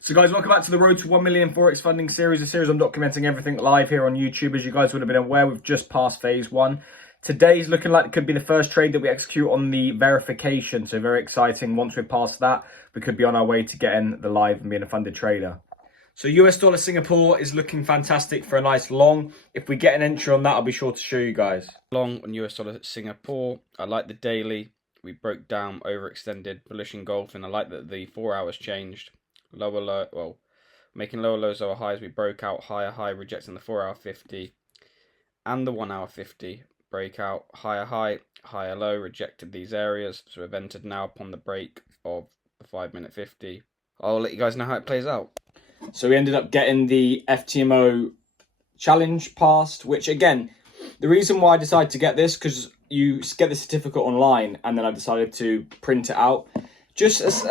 So guys, welcome back to the Road to 1 Million Forex Funding series, a series I'm documenting everything live here on YouTube. As you guys would have been aware, we've just passed phase one. Today's looking like it could be the first trade that we execute on the verification. So very exciting. Once we're past that, we could be on our way to getting the live and being a funded trader. So US dollar Singapore is looking fantastic for a nice long. If we get an entry on that, I'll be sure to show you guys. Long on US dollar Singapore. I like the daily. We broke down, overextended, bullish engulfing. I like that the 4 hours changed. Lower low, well, making lower lows, lower highs. We broke out higher high, rejecting the 4 hour 50 and the 1 hour 50. Breakout higher high, higher low, rejected these areas. So we've entered now upon the break of the 5 minute 50. I'll let you guys know how it plays out. So we ended up getting the FTMO challenge passed, which again, the reason why I decided to get this, because you get the certificate online and then I decided to print it out. Just as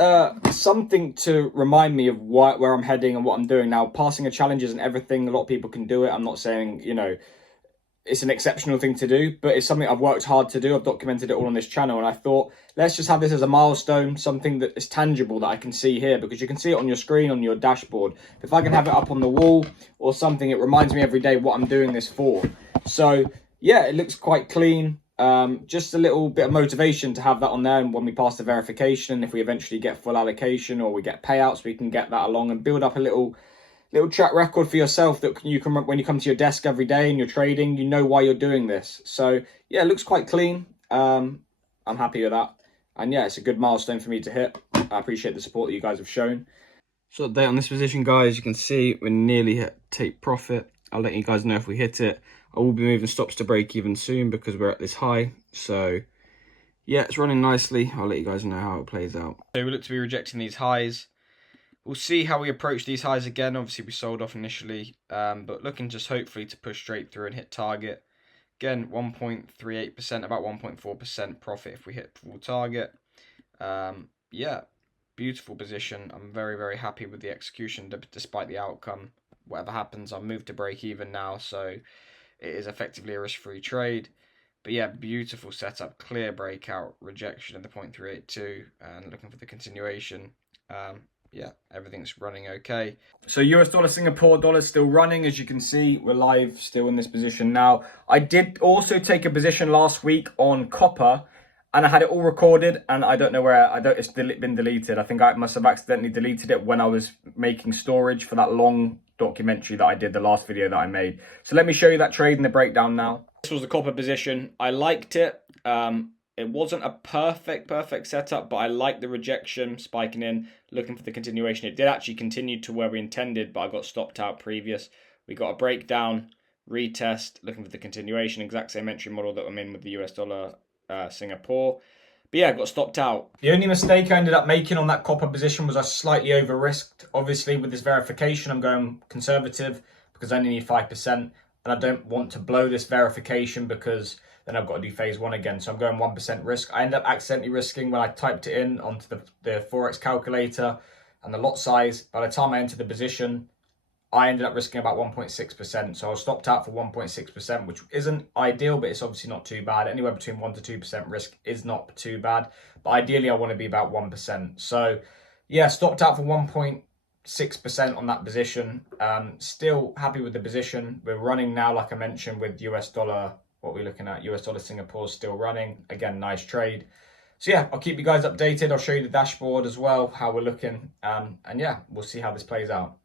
something to remind me of where I'm heading and what I'm doing now. Passing a challenge isn't everything. A lot of people can do it. I'm not saying, you know, it's an exceptional thing to do, but it's something I've worked hard to do. I've documented it all on this channel, and I thought, let's just have this as a milestone, something that is tangible that I can see here, because you can see it on your screen, on your dashboard. If I can have it up on the wall or something, it reminds me every day what I'm doing this for. So yeah, it looks quite clean. Just a little bit of motivation to have that on there, and when we pass the verification, if we eventually get full allocation or we get payouts, we can get that along and build up a little track record for yourself that you can, when you come to your desk every day and you're trading, you know why you're doing this. So yeah, it looks quite clean. I'm happy with that, and yeah, it's a good milestone for me to hit. I appreciate the support that you guys have shown. So update on this position, guys. You can see we're nearly hit take profit. I'll let you guys know if we hit it. I will be moving stops to break even soon because we're at this high. So yeah, it's running nicely. I'll let you guys know how it plays out. So we look to be rejecting these highs. We'll see how we approach these highs again. Obviously, we sold off initially, but looking just hopefully to push straight through and hit target. Again, 1.38%, about 1.4% profit if we hit full target. Yeah, beautiful position. I'm very, very happy with the execution despite the outcome. Whatever happens, I'll move to break even now, so it is effectively a risk-free trade. But yeah, beautiful setup, clear breakout, rejection of the 0.382, and looking for the continuation. Yeah, everything's running okay. So US dollar Singapore dollar still running. As you can see, we're live still in this position now. I did also take a position last week on copper, and I had it all recorded, and I don't know where it's been deleted. I think I must have accidentally deleted it when I was making storage for that long documentary that I did, the last video that I made. So let me show you that trade and the breakdown now. This was the copper position. I liked it. It wasn't a perfect setup, but I liked the rejection, spiking in, looking for the continuation. It did actually continue to where we intended, but I got stopped out previous. We got a breakdown, retest, looking for the continuation, exact same entry model that I'm in with the US dollar Singapore. But yeah, I got stopped out. The only mistake I ended up making on that copper position was I slightly over-risked. Obviously, with this verification, I'm going conservative because I only need 5%, and I don't want to blow this verification because then I've got to do phase one again. So I'm going 1% risk. I ended up accidentally risking when I typed it in onto the Forex calculator and the lot size. By the time I entered the position, I ended up risking about 1.6%. So I was stopped out for 1.6%, which isn't ideal, but it's obviously not too bad. Anywhere between 1 to 2% risk is not too bad. But ideally, I want to be about 1%. So yeah, stopped out for 1.6% on that position. Still happy with the position. We're running now, like I mentioned, with US dollar. What we're looking at, US dollar Singapore is still running. Again, nice trade. So yeah, I'll keep you guys updated. I'll show you the dashboard as well, how we're looking. And yeah, we'll see how this plays out.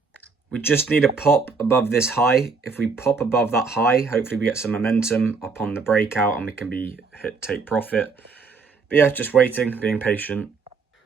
We just need a pop above this high. If we pop above that high, hopefully we get some momentum upon the breakout and we can take profit. But yeah, just waiting, being patient.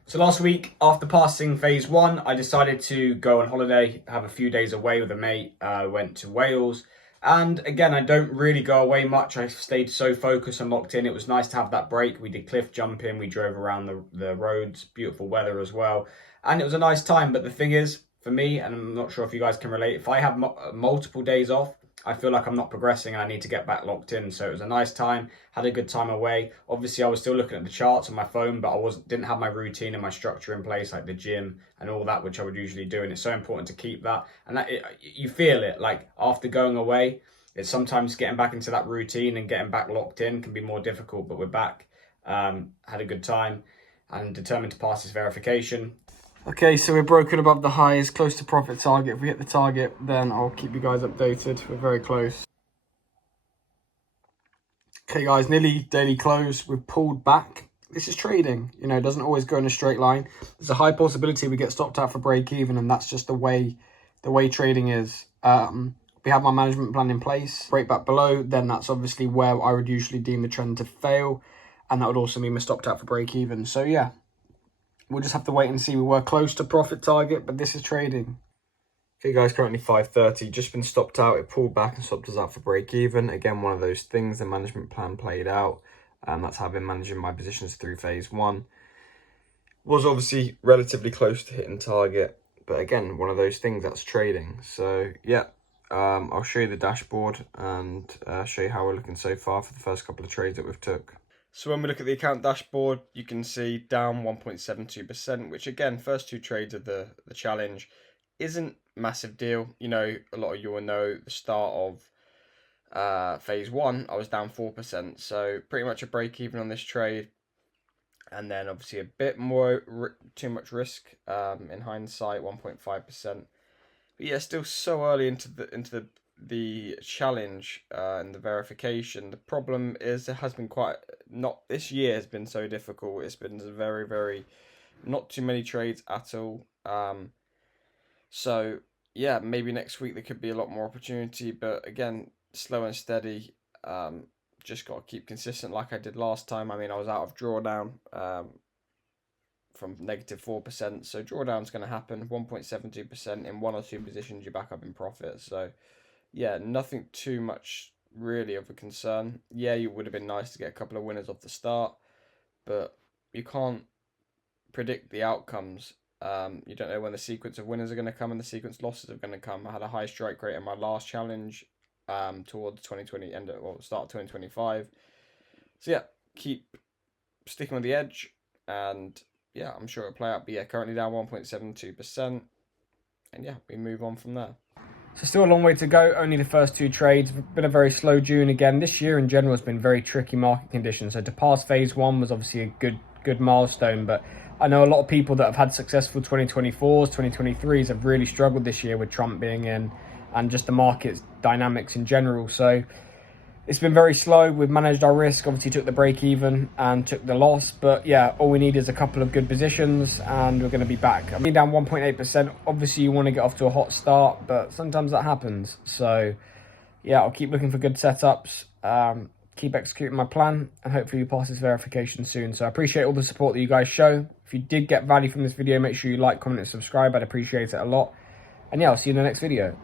So last week, after passing phase one, I decided to go on holiday, have a few days away with a mate. I went to Wales. And again, I don't really go away much. I stayed so focused and locked in. It was nice to have that break. We did cliff jumping. We drove around the roads. Beautiful weather as well. And it was a nice time. But the thing is, for me, and I'm not sure if you guys can relate, if I have multiple days off, I feel like I'm not progressing and I need to get back locked in. So it was a nice time, had a good time away. Obviously, I was still looking at the charts on my phone, but I didn't have my routine and my structure in place, like the gym and all that, which I would usually do. And it's so important to keep that. And you feel it, like after going away, it's sometimes getting back into that routine and getting back locked in can be more difficult, but we're back. Had a good time and determined to pass this verification. Okay, so we're broken above the highs, close to profit target. If we hit the target, then I'll keep you guys updated. We're very close. Okay, guys, nearly daily close. We've pulled back. This is trading. You know, it doesn't always go in a straight line. There's a high possibility we get stopped out for break even, and that's just the way trading is. We have my management plan in place. Break back below, then that's obviously where I would usually deem the trend to fail, and that would also mean we're stopped out for break even. So yeah. We'll just have to wait and see. We were close to profit target, but this is trading. Okay, guys, currently 5:30. Just been stopped out. It pulled back and stopped us out for break even. Again, one of those things. The management plan played out. That's how I've been managing my positions through phase one. Was obviously relatively close to hitting target, but again, one of those things. That's trading. So yeah, I'll show you the dashboard and show you how we're looking so far for the first couple of trades that we've took. So when we look at the account dashboard, you can see down 1.72%, which again, first two trades of the challenge isn't massive deal. You know, a lot of you will know the start of phase one, I was down 4%. So pretty much a break even on this trade. And then obviously a bit more, too much risk in hindsight, 1.5%. But yeah, still so early into the challenge and the verification. The problem is it has been this year has been so difficult. It's been very, very, not too many trades at all. So yeah, maybe next week there could be a lot more opportunity, but again, slow and steady. Just got to keep consistent like I did last time. I mean, I was out of drawdown from -4%, so drawdown's going to happen. 1.72% in one or two positions, you're back up in profit. So yeah, nothing too much really of a concern. Yeah, it would have been nice to get a couple of winners off the start, but you can't predict the outcomes. You don't know when the sequence of winners are going to come and the sequence losses are going to come. I had a high strike rate in my last challenge towards 2020, start of 2025. So yeah, keep sticking with the edge, and yeah, I'm sure it'll play out. But yeah, currently down 1.72%, and yeah, we move on from there. So still a long way to go, only the first two trades. Been a very slow June again. This year in general has been very tricky market conditions. So to pass phase one was obviously a good milestone, but I know a lot of people that have had successful 2024s, 2023s have really struggled this year with Trump being in and just the market's dynamics in general. So it's been very slow. We've managed our risk, obviously took the break even and took the loss. But yeah, all we need is a couple of good positions and we're going to be back. I mean, down 1.8%. Obviously, you want to get off to a hot start, but sometimes that happens. So yeah, I'll keep looking for good setups, keep executing my plan, and hopefully we pass this verification soon. So I appreciate all the support that you guys show. If you did get value from this video, make sure you like, comment, and subscribe. I'd appreciate it a lot. And yeah, I'll see you in the next video.